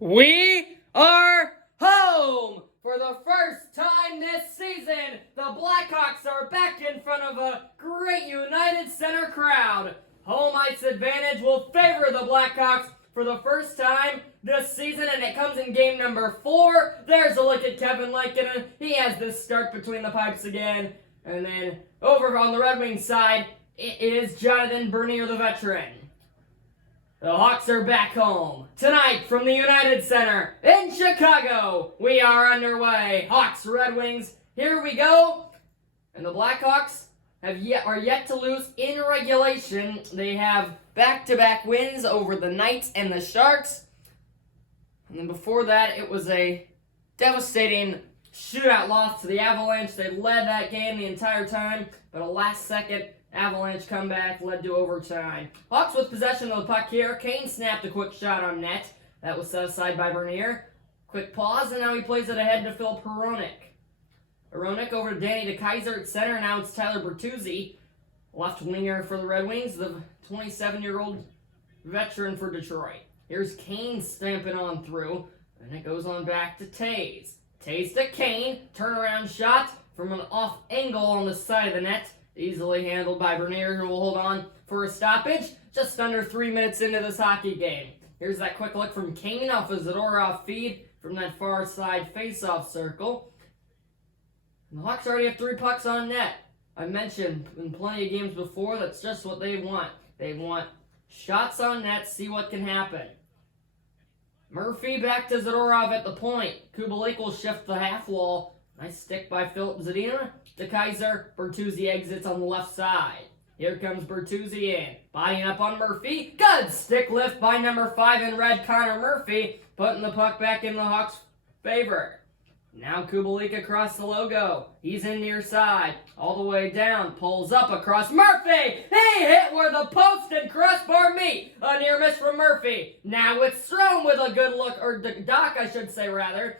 We are home! For the first time this season, the Blackhawks are back in front of a great United Center crowd. Home ice advantage will favor the Blackhawks for the first time this season, and it comes in game number 4. There's a look at Kevin Lankinen. He has this start between the pipes again. And then over on the Red Wings side, it is Jonathan Bernier, the veteran. The Hawks are back home. Tonight from the United Center in Chicago, we are underway. Hawks, Red Wings, here we go. And the Blackhawks are yet to lose in regulation. They have back-to-back wins over the Knights and the Sharks. And then before that, it was a devastating shootout loss to the Avalanche. They led that game the entire time, but a last-second Avalanche comeback led to overtime. Hawks with possession of the puck here. Kane snapped a quick shot on net. That was set aside by Bernier. Quick pause, and now he plays it ahead to Phil Hronek. Hronek over to Danny DeKeyser at center. Now it's Tyler Bertuzzi, left winger for the Red Wings, the 27-year-old veteran for Detroit. Here's Kane stamping on through, and it goes on back to Taves. Taves to Kane. Turnaround shot from an off angle on the side of the net. Easily handled by Bernier, who will hold on for a stoppage. Just under 3 minutes into this hockey game. Here's that quick look from Kane off a Zadorov feed from that far side face-off circle. And the Hawks already have 3 pucks on net. I mentioned in plenty of games before, that's just what they want. They want shots on net, see what can happen. Murphy back to Zadorov at the point. Kubalik will shift the half wall. Nice stick by Philip Zadina. DeKeyser, Bertuzzi exits on the left side. Here comes Bertuzzi in. Bodying up on Murphy. Good stick lift by number 5 in red, Connor Murphy. Putting the puck back in the Hawks' favor. Now Kubalik across the logo. He's in near side. All the way down. Pulls up across Murphy. He hit where the post and crossbar meet. A near miss from Murphy. Now it's Strome with a good look. Or Doc, I should say, rather.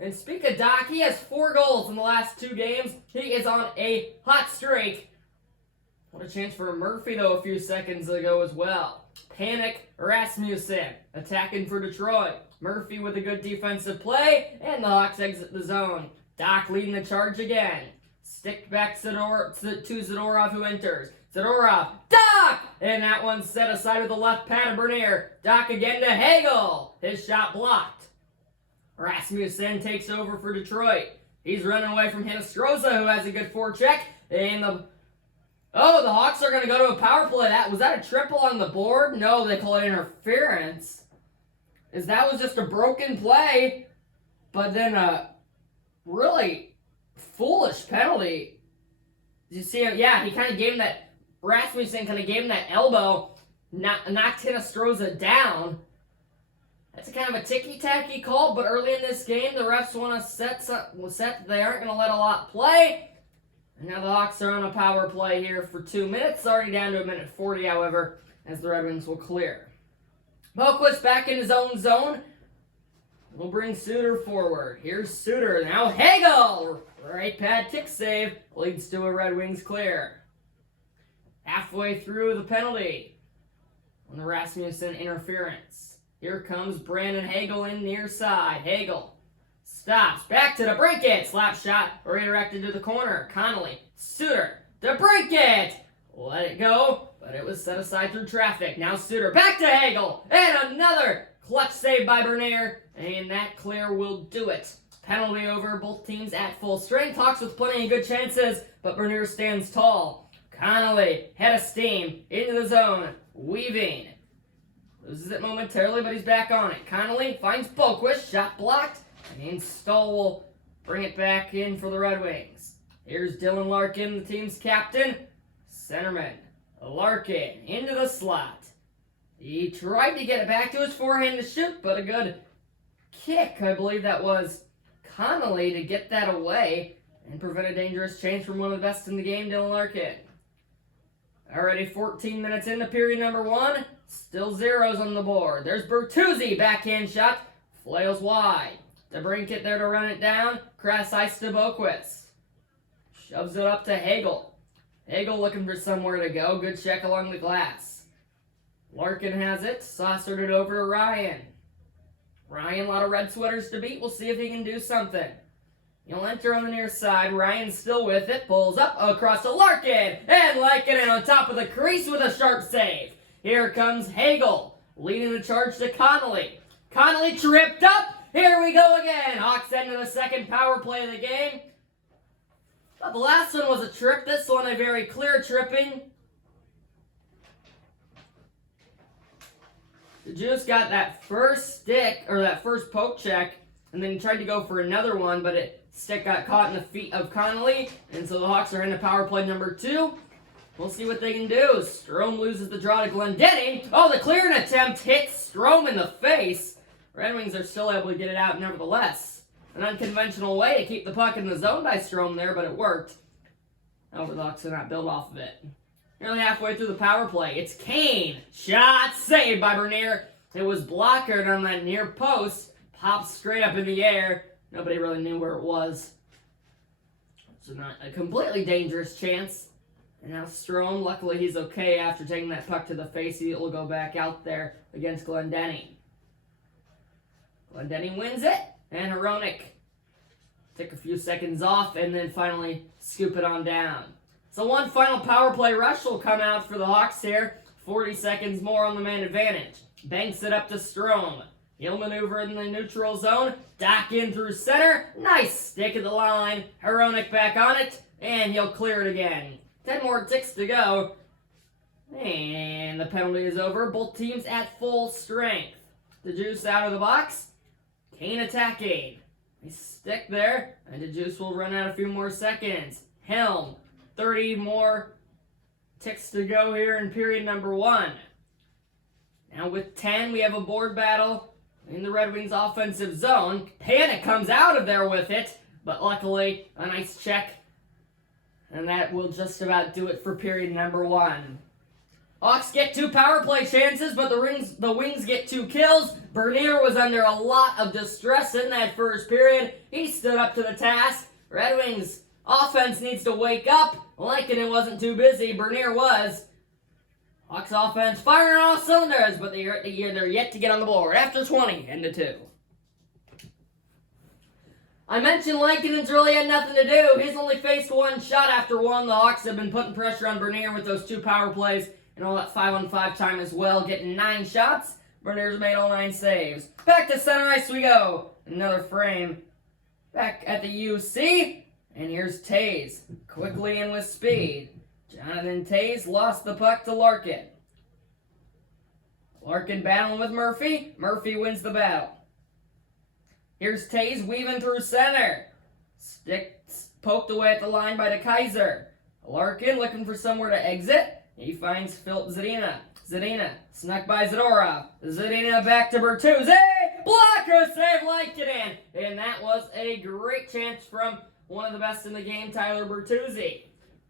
And speak of Doc, he has 4 goals in the last 2 games. He is on a hot streak. What a chance for Murphy, though, a few seconds ago as well. Panic Rasmussen attacking for Detroit. Murphy with a good defensive play, and the Hawks exit the zone. Doc leading the charge again. Stick back to Zadorov, who enters. Zadorov, Doc! And that one's set aside with the left pad of Bernier. Doc again to Hagel. His shot blocked. Rasmussen takes over for Detroit. He's running away from Hinostroza, who has a good forecheck. And the Hawks are going to go to a power play. Was that a triple on the board? No, they call it interference. That was just a broken play, but then a really foolish penalty. Did you see him? Yeah, he kind of gave him that, Rasmussen kind of gave him that elbow, knocked Hinostroza down. That's a kind of a ticky-tacky call, but early in this game, the refs want to set that they aren't going to let a lot play. And now the Hawks are on a power play here for 2 minutes. Already down to 1:40, however, as the Red Wings will clear. Boquist back in his own zone. We'll bring Suter forward. Here's Suter. Now Hagel! Right pad kick save leads to a Red Wings clear. Halfway through the penalty on the Rasmussen interference. Here comes Brandon Hagel in near side. Hagel stops. Back to DeBrincat. Slap shot redirected to the corner. Connolly. Suter. DeBrincat. Let it go, but it was set aside through traffic. Now Suter. Back to Hagel. And another clutch save by Bernier. And that clear will do it. Penalty over. Both teams at full strength. Hawks with plenty of good chances, but Bernier stands tall. Connolly. Head of steam. Into the zone. Weaving. Loses it momentarily, but he's back on it. Connolly finds Boquist. Shot blocked. And Stoll will bring it back in for the Red Wings. Here's Dylan Larkin, the team's captain. Centerman. Larkin into the slot. He tried to get it back to his forehand to shoot, but a good kick. I believe that was Connolly to get that away and prevent a dangerous change from one of the best in the game, Dylan Larkin. Already 14 minutes into period number 1. Still zeros on the board. There's Bertuzzi, backhand shot. Flails wide. DeBrincat there to run it down. Cross ice to Boquist. Shoves it up to Hagel. Hagel looking for somewhere to go. Good check along the glass. Larkin has it. Saucered it over to Ryan. Ryan, a lot of red sweaters to beat. We'll see if he can do something. He'll enter on the near side. Ryan's still with it. Pulls up across to Larkin. And Lankinen on top of the crease with a sharp save. Here comes Hagel, leading the charge to Connolly. Connolly tripped up. Here we go again. Hawks enter the second power play of the game. But the last one was a trip. This one a very clear tripping. The Juice got that first stick, or that first poke check, and then he tried to go for another one, but stick got caught in the feet of Connolly, and so the Hawks are into power play number 2. We'll see what they can do. Strome loses the draw to Glendening. Oh, the clearing attempt hits Strome in the face. Red Wings are still able to get it out nevertheless. An unconventional way to keep the puck in the zone by Strome there, but it worked. However, the Hawks did not build off of it. Nearly halfway through the power play, it's Kane. Shot saved by Bernier. It was blocked on that near post. Popped straight up in the air. Nobody really knew where it was. So not a completely dangerous chance. And now Strome, luckily he's okay after taking that puck to the face. He'll go back out there against Glendening. Glendening wins it. And Hronek took a few seconds off and then finally scoop it on down. So one final power play rush will come out for the Hawks here. 40 seconds more on the man advantage. Banks it up to Strome. He'll maneuver in the neutral zone. Dock in through center. Nice stick at the line. Hronek back on it. And he'll clear it again. 10 more ticks to go. And the penalty is over. Both teams at full strength. The Juice out of the box. Kane attacking. Nice stick there. And the Juice will run out a few more seconds. Helm. 30 more ticks to go here in period number 1. Now with 10, we have a board battle in the Red Wings offensive zone. Panic comes out of there with it, but luckily a nice check. And that will just about do it for period number 1. Hawks get 2 power play chances, but the Wings get 2 kills. Bernier was under a lot of distress in that first period. He stood up to the task. Red Wings offense needs to wake up. Lankinen wasn't too busy. Bernier was. Hawks offense firing on all cylinders, but they're yet to get on the board. After 20, end to 2. I mentioned Lankinen's really had nothing to do. He's only faced 1 shot after 1. The Hawks have been putting pressure on Bernier with those 2 power plays and all that 5-on-5 time as well, getting 9 shots. Bernier's made all 9 saves. Back to center ice we go. Another frame. Back at the UC. And here's Taze, quickly in with speed. Jonathan Taze lost the puck to Larkin. Larkin battling with Murphy. Murphy wins the battle. Here's Taze weaving through center. Stick poked away at the line by DeKaiser. Larkin looking for somewhere to exit. He finds Philip Zadina. Zadina snuck by Zadorov. Zadina back to Bertuzzi. Blocker save Lankinen. And that was a great chance from one of the best in the game, Tyler Bertuzzi.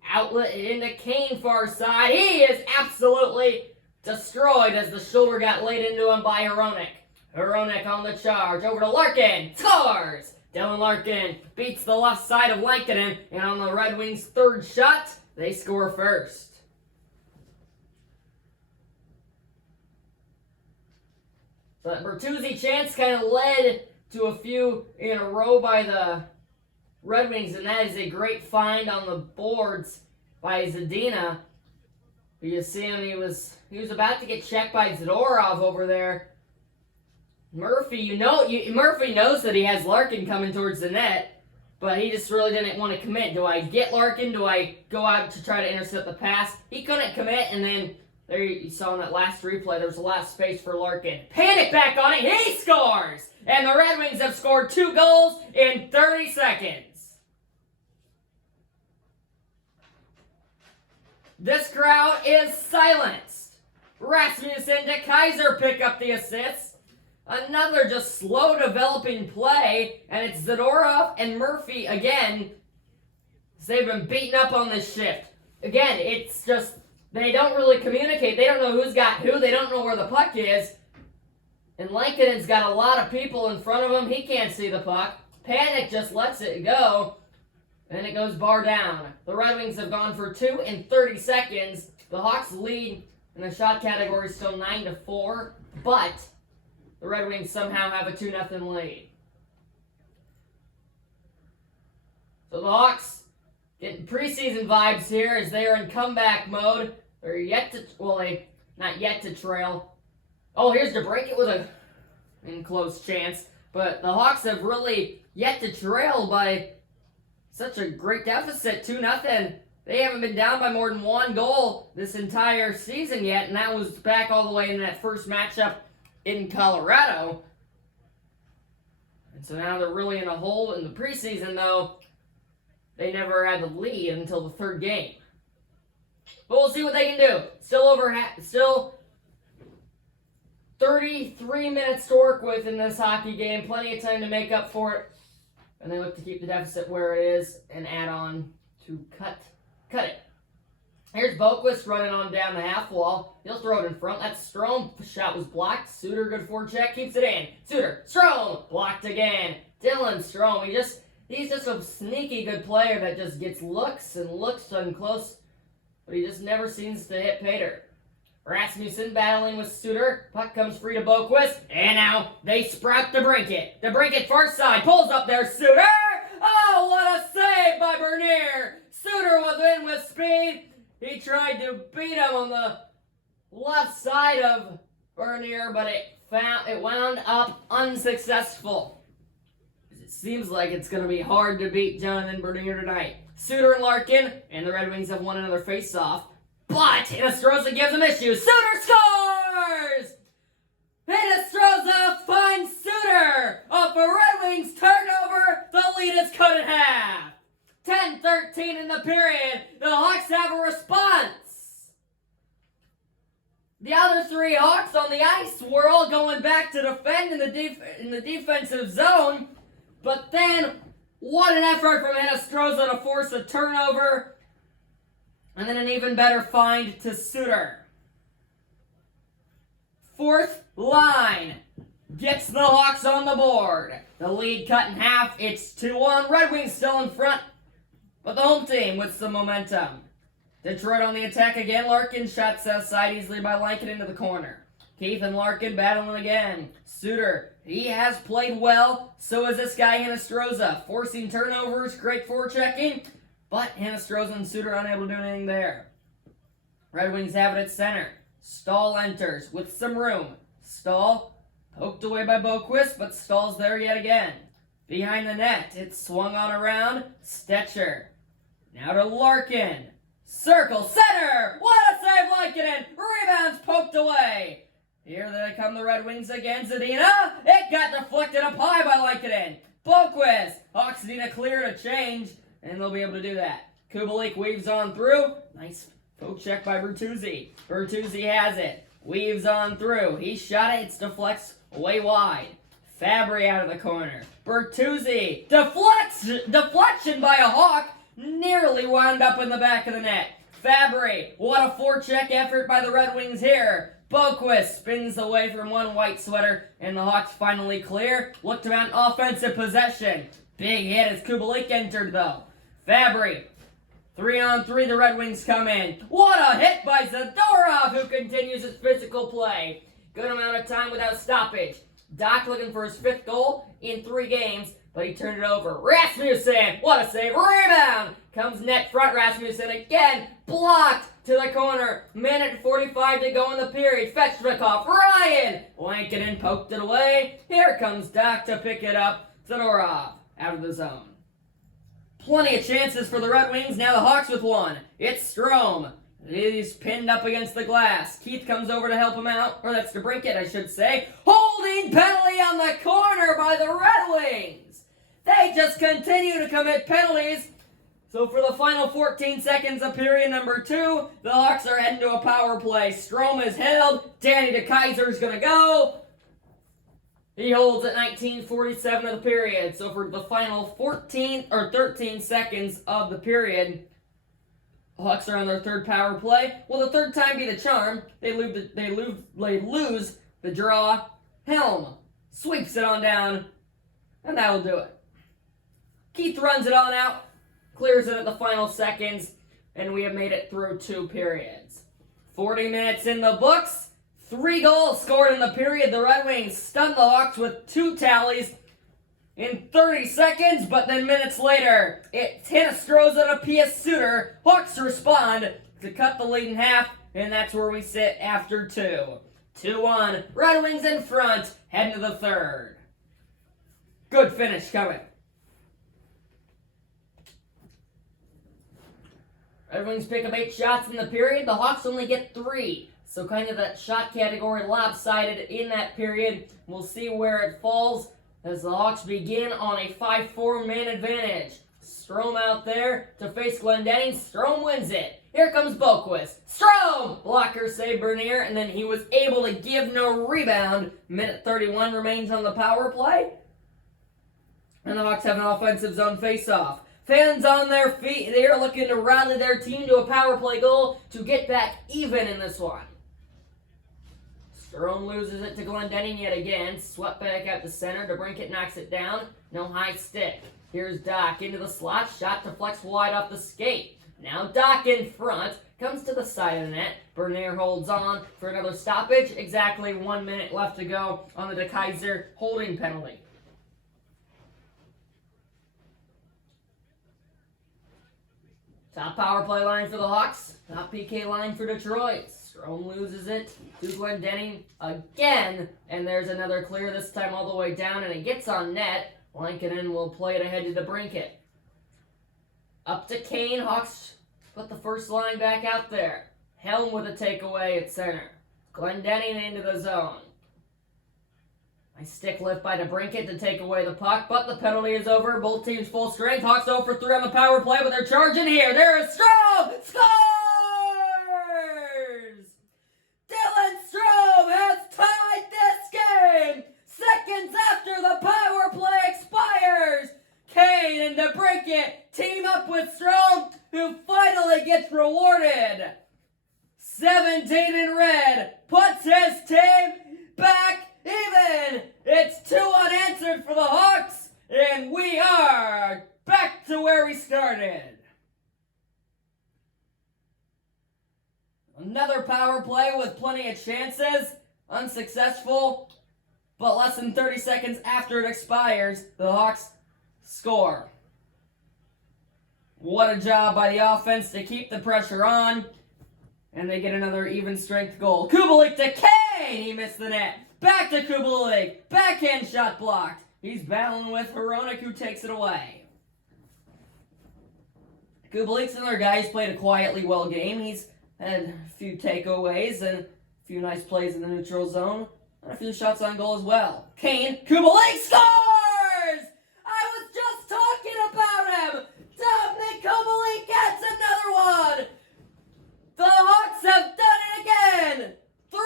Outlet into Kane far side. He is absolutely destroyed as the shoulder got laid into him by Hronek. Hronek on the charge. Over to Larkin. Scores! Dylan Larkin beats the left side of Lankinen. And on the Red Wings' 3rd shot, they score first. So that Bertuzzi chance kind of led to a few in a row by the Red Wings, and that is a great find on the boards by Zadina. You see him, he was about to get checked by Zadorov over there. Murphy, Murphy knows that he has Larkin coming towards the net, but he just really didn't want to commit. Do I get Larkin? Do I go out to try to intercept the pass? He couldn't commit, and then there you saw in that last replay, there was a lot of space for Larkin. Panic back on it, he scores! And the Red Wings have scored 2 goals in 30 seconds. This crowd is silenced. Rasmussen and DeKaiser pick up the assist. Another just slow developing play, and it's Zadorov and Murphy again. They've been beaten up on this shift. Again, it's just, they don't really communicate. They don't know who's got who. They don't know where the puck is. And Lankinen's got a lot of people in front of him. He can't see the puck. Panic just lets it go. And it goes bar down. The Red Wings have gone for 2 in 30 seconds. The Hawks lead in the shot category still 9-4. But the Red Wings somehow have a 2-0 lead. So the Hawks getting preseason vibes here as they are in comeback mode. They're not yet to trail. Oh, here's DeBrincat with a close chance. But the Hawks have really yet to trail by such a great deficit, 2-0. They haven't been down by more than one goal this entire season yet, and that was back all the way in that first matchup in Colorado. And so now they're really in a hole in the preseason, though. They never had the lead until the third game. But we'll see what they can do. Still 33 minutes to work with in this hockey game. Plenty of time to make up for it. And they look to keep the deficit where it is and add on to cut it. Here's Boquist running on down the half wall. He'll throw it in front. That's Strome. The shot was blocked. Suter, good forecheck, keeps it in. Suter, Strome, blocked again. Dylan Strome, he's just a sneaky good player that just gets looks and looks and close, but he just never seems to hit Pater. Rasmussen battling with Suter. Puck comes free to Boquist, and now they sprout DeBrincat. DeBrincat far side, pulls up there, Suter! Oh, what a save by Bernier! Suter was in with speed. He tried to beat him on the left side of Bernier, but it wound up unsuccessful. It seems like it's going to be hard to beat Jonathan Bernier tonight. Suter and Larkin, and the Red Wings have won another face-off. But Hinostroza gives him issues. Suter scores! Hinostroza finds Suter off a Red Wings turnover. The lead is cut in half. 10-13 in the period. The Hawks have a response. The other three Hawks on the ice were all going back to defend in the defensive zone. But then, what an effort from Hinostroza to force a turnover. And then an even better find to Suter. Fourth line gets the Hawks on the board. The lead cut in half. It's 2-1. Red Wings still in front. But the home team with some momentum. Detroit on the attack again. Larkin shots outside easily by Lankin into the corner. Keith and Larkin battling again. Suter, he has played well. So is this guy Hinostroza. Forcing turnovers, great forechecking. But Hinostroza and Suter unable to do anything there. Red Wings have it at center. Stahl enters with some room. Stahl poked away by Boquist, but Stahl's there yet again. Behind the net, it's swung on around. Stetcher. Now to Larkin. Circle, center! What a save, Larkin! Rebounds poked away. Here they come the Red Wings again. Zadina. It got deflected up high by Larkin. Boquist. Hawks need a clear to change, and they'll be able to do that. Kubalik weaves on through. Nice poke check by Bertuzzi. Bertuzzi has it. Weaves on through. He shot it. It deflects way wide. Fabry out of the corner. Bertuzzi. Deflection by a Hawk. Nearly wound up in the back of the net. Fabry. What a forecheck effort by the Red Wings here. Boquist spins away from one white sweater, and the Hawks finally clear. Look to mount offensive possession. Big hit as Kubalik entered, though. Fabry. 3-on-3, the Red Wings come in. What a hit by Zadorov, who continues his physical play. Good amount of time without stoppage. Doc looking for his 5th goal in 3 games, but he turned it over. Rasmussen, what a save. Rebound. Comes net front, Rasmussen again. Blocked to the corner. Minute 45 to go in the period. Fetchvikov, Ryan. Lankinen poked it away. Here comes Doc to pick it up. Zadorov out of the zone. Plenty of chances for the Red Wings. Now the Hawks with one. It's Strome. He's pinned up against the glass. Keith comes over to help him out. Or that's DeBrincat, I should say. Holding penalty on the corner by the Red Wings. They just continue to commit penalties. So for the final 14 seconds of period number 2, the Hawks are heading to a power play. Strome is held. Danny DeKeyser's going to go. He holds at 19:47 of the period. So for the final 13 seconds of the period, the Hawks are on their 3rd power play. Will the 3rd time be the charm? They lose the draw. Helm sweeps it on down, and that will do it. Keith runs it on out, clears it at the final seconds, and we have made it through 2 periods. 40 minutes in the books. 3 goals scored in the period. The Red Wings stunned the Hawks with 2 tallies in 30 seconds, but then minutes later, it's Hinostroza to P.S. Suter. Hawks respond to cut the lead in half, and that's where we sit after 2. 2-1. Red Wings in front, heading to the third. Good finish coming. Red Wings pick up 8 shots in the period. The Hawks only get 3. So kind of that shot category lopsided in that period. We'll see where it falls as the Hawks begin on a 5-4 man advantage. Strome out there to face Glendening. Strome wins it. Here comes Boquist. Strome! Blocker save Bernier, and then he was able to give no rebound. Minute 31 remains on the power play. And the Hawks have an offensive zone face-off. Fans on their feet. They are looking to rally their team to a power play goal to get back even in this one. Strome loses it to Glendening yet again. Swept back out to center. DeBrincat knocks it down. No high stick. Here's Doc into the slot. Shot deflects wide off the skate. Now Doc in front. Comes to the side of the net. Bernier holds on for another stoppage. Exactly 1 minute left to go on the DeKaiser holding penalty. Top power play line for the Hawks. Top PK line for Detroit. Strome loses it to Glendening again. And there's another clear, this time all the way down, and it gets on net. Lankinen will play it ahead to DeBrincat. Up to Kane. Hawks put the first line back out there. Helm with a takeaway at center. Glendening into the zone. Nice stick lift by DeBrincat to take away the puck, but the penalty is over. Both teams full strength. Hawks 0 for 3 on the power play, but they're charging here. There is Strome! Scores! Dylan Strome has tied this game! Seconds after the power play expires! Kane and DeBrincat team up with Strome, who finally gets rewarded. 17 in red puts his team back even. It's 2 unanswered for the Hawks, and we are back to where we started. Another power play with plenty of chances. Unsuccessful, but less than 30 seconds after it expires, the Hawks score. What a job by the offense to keep the pressure on. And they get another even strength goal. Kubalik to Kane! He missed the net. Back to Kubalik. Backhand shot blocked. He's battling with Hronek, who takes it away. Kubalik's another guy who's played a quietly well game. He's had a few takeaways and a few nice plays in the neutral zone. And a few shots on goal as well. Kane. Kubalik scores! I was just talking about him! Dominic Kubalik gets another one! The Hawks have done it again! 3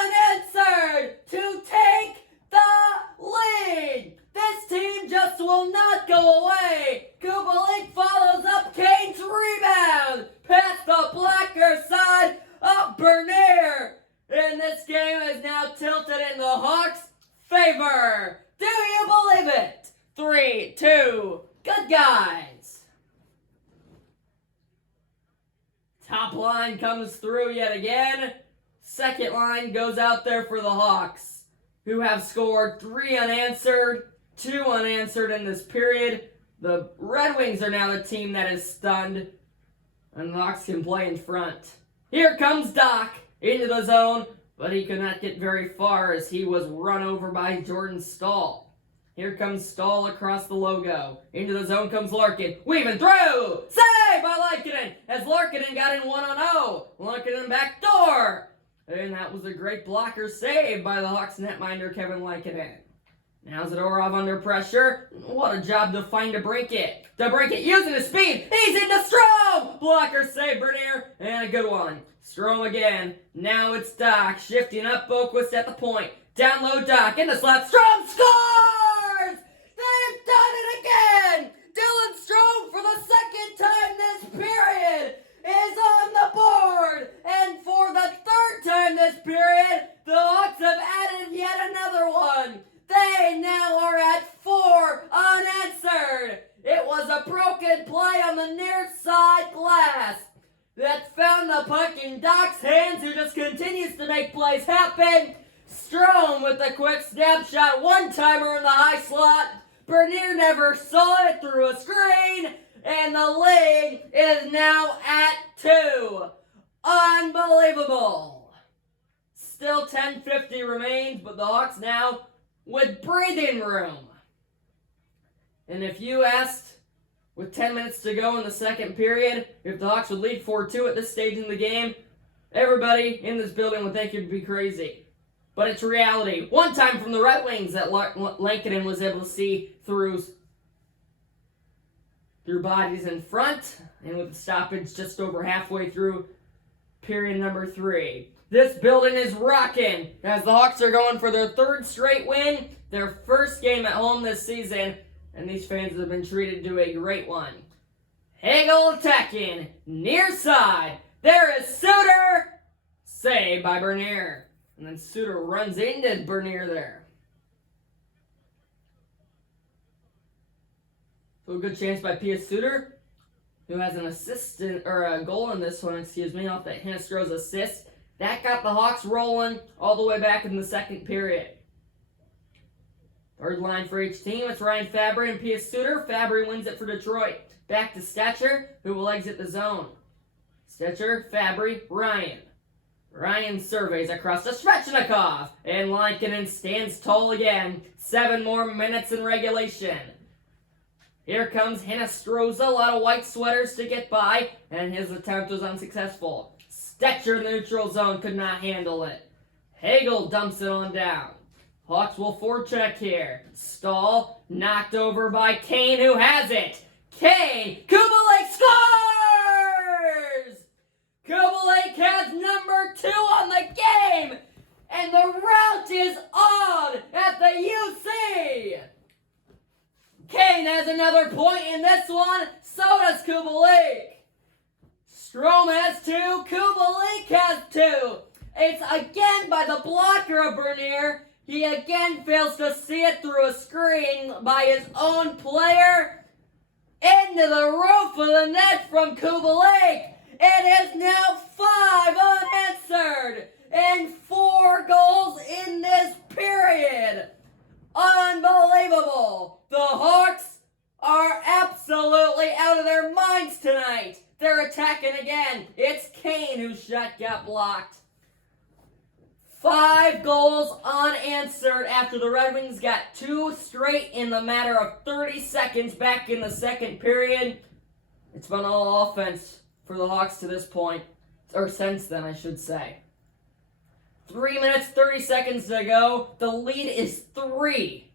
unanswered to take the lead! This team just will not go away! Kubalik follows up Kane's rebound! Past the blocker side of Bernier! And this game is now tilted in the Hawks' favor! Do you believe it? 3-2, good guys! Top line comes through yet again. Second line goes out there for the Hawks, who have scored 3 unanswered, 2 unanswered in this period. The Red Wings are now the team that is stunned, and the Hawks can play in front. Here comes Doc into the zone, but he could not get very far as he was run over by Jordan Stahl. Here comes Stahl across the logo. Into the zone comes Larkin. Weaving through! Save by Lankinen as Larkin got in 1-on-0. Larkin back door. And that was a great blocker save by the Hawks netminder Kevin Lankinen. Now Zadorov under pressure. What a job to find DeBrincat. DeBrincat using his speed. He's into Strome! Blocker save Bernier. And a good one. Strome again. Now it's Doc. Shifting up Boquist at the point. Down low Doc. In the slot. Strome scores! They've done it again! Dylan Strome for the second time this period is on the board! And for the third time this period, the Hawks have added yet another one! They now are at 4 unanswered! It was a broken play on the near side glass that found the puck in Doc's hands, who just continues to make plays happen, slot. Bernier never saw it through a screen, and the lead is now at 2. Unbelievable. Still 10:50 remains, but the Hawks now with breathing room. And if you asked, with 10 minutes to go in the second period, if the Hawks would lead 4-2 at this stage in the game, everybody in this building would think you'd be crazy. But it's reality. One time from the Red Wings that Lankinen was able to see through bodies in front, and with the stoppage just over halfway through period number 3. This building is rocking as the Hawks are going for their 3rd straight win, their first game at home this season, and these fans have been treated to a great one. Hagel attacking, near side. There is Suter, saved by Bernier. And then Suter runs into Bernier there. So a good chance by P.S. Suter, who has an a goal in this one, off that Hinestro's assist. That got the Hawks rolling all the way back in the second period. Third line for each team, it's Ryan Fabry and P.S. Suter. Fabry wins it for Detroit. Back to Stetcher, who will exit the zone. Stetcher, Fabry, Ryan. Ryan surveys across to Svechnikov, and Lankinen stands tall again. 7 more minutes in regulation. Here comes Hinestroza, a lot of white sweaters to get by, and his attempt was unsuccessful. Stetcher in the neutral zone could not handle it. Hagel dumps it on down. Hawks will forecheck here. Stahl knocked over by Kane, who has it. Kane, Kubalik scores! Kubalik has number 2 on the game, and the rout is on at the UC. Kane has another point in this one, so does Kubalik. Strome has 2, Kubalik has 2. It's again by the blocker of Bernier. He again fails to see it through a screen by his own player. Into the roof of the net from Kubalik. It is now 5 unanswered and 4 goals in this period. Unbelievable. The Hawks are absolutely out of their minds tonight. They're attacking again. It's Kane whose shot got blocked. 5 goals unanswered after the Red Wings got 2 straight in the matter of 30 seconds back in the second period. It's been all offense for the Hawks to this point, or since then, I should say. 3 minutes, 30 seconds to go. The lead is 3.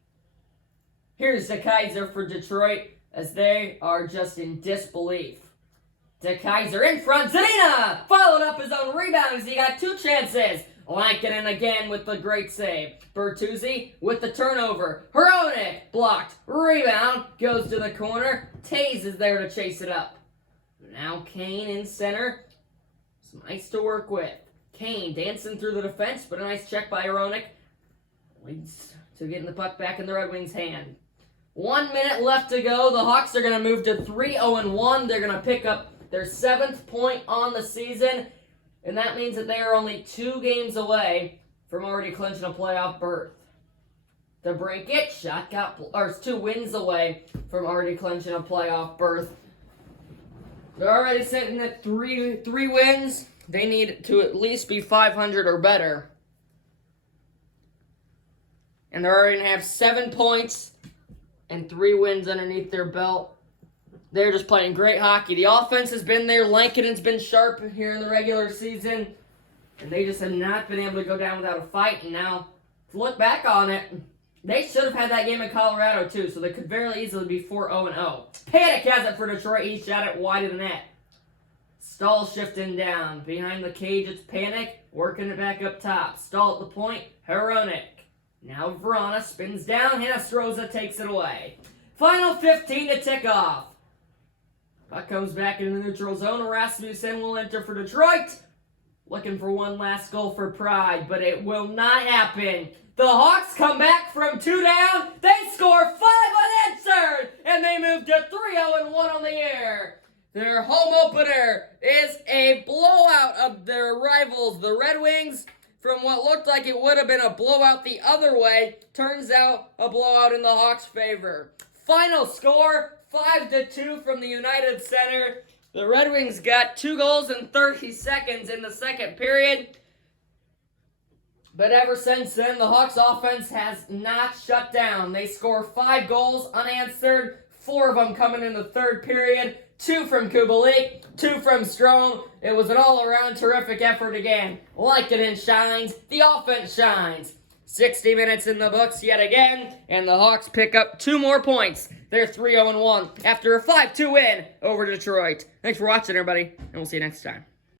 Here's De Kaiser for Detroit as they are just in disbelief. De Kaiser in front. Zadina followed up his own rebound as he got 2 chances. Lankinen again with the great save. Bertuzzi with the turnover. Hronek blocked. Rebound goes to the corner. Taze is there to chase it up. Now Kane in center. It's nice to work with. Kane dancing through the defense, but a nice check by Hronek. Leads to getting the puck back in the Red Wings' hand. 1 minute left to go. The Hawks are going to move to 3-0-1. They're going to pick up their 7th point on the season. And that means that they are only 2 games away from already clinching a playoff berth. The Brinkett shot is 2 wins away from already clinching a playoff berth. They're already sitting at 3 wins. They need to at least be 500 or better. And they're already going to have 7 points and 3 wins underneath their belt. They're just playing great hockey. The offense has been there. Lankinen's been sharp here in the regular season. And they just have not been able to go down without a fight. And now, to look back on it, they should have had that game in Colorado too. So they could very easily be 4-0-0. Panic has it for Detroit. He shot it wide of the net. Stahl shifting down. Behind the cage, it's Panic. Working it back up top. Stahl at the point. Hronek. Now Vrana spins down. Hinestroza takes it away. Final 15 to tick off. Puck comes back into the neutral zone. Rasmussen will enter for Detroit. Looking for one last goal for Pride, but it will not happen. The Hawks come back from 2 down. They score 5 unanswered, and they move to 3-0-1 on the year. Their home opener is a blowout of their rivals, the Red Wings, from what looked like like it would have been a blowout the other way. Turns out a blowout in the Hawks' favor. Final score, 5-2 from the United Center. The Red Wings got 2 goals in 30 seconds in the second period. But ever since then, the Hawks offense has not shut down. They score 5 goals unanswered, 4 of them coming in the third period, 2 from Kubalik, 2 from Strome. It was an all-around terrific effort again. Lehkonen shines, the offense shines. 60 minutes in the books yet again, and the Hawks pick up 2 more points. They're 3-0-1 after a 5-2 win over Detroit. Thanks for watching, everybody, and we'll see you next time.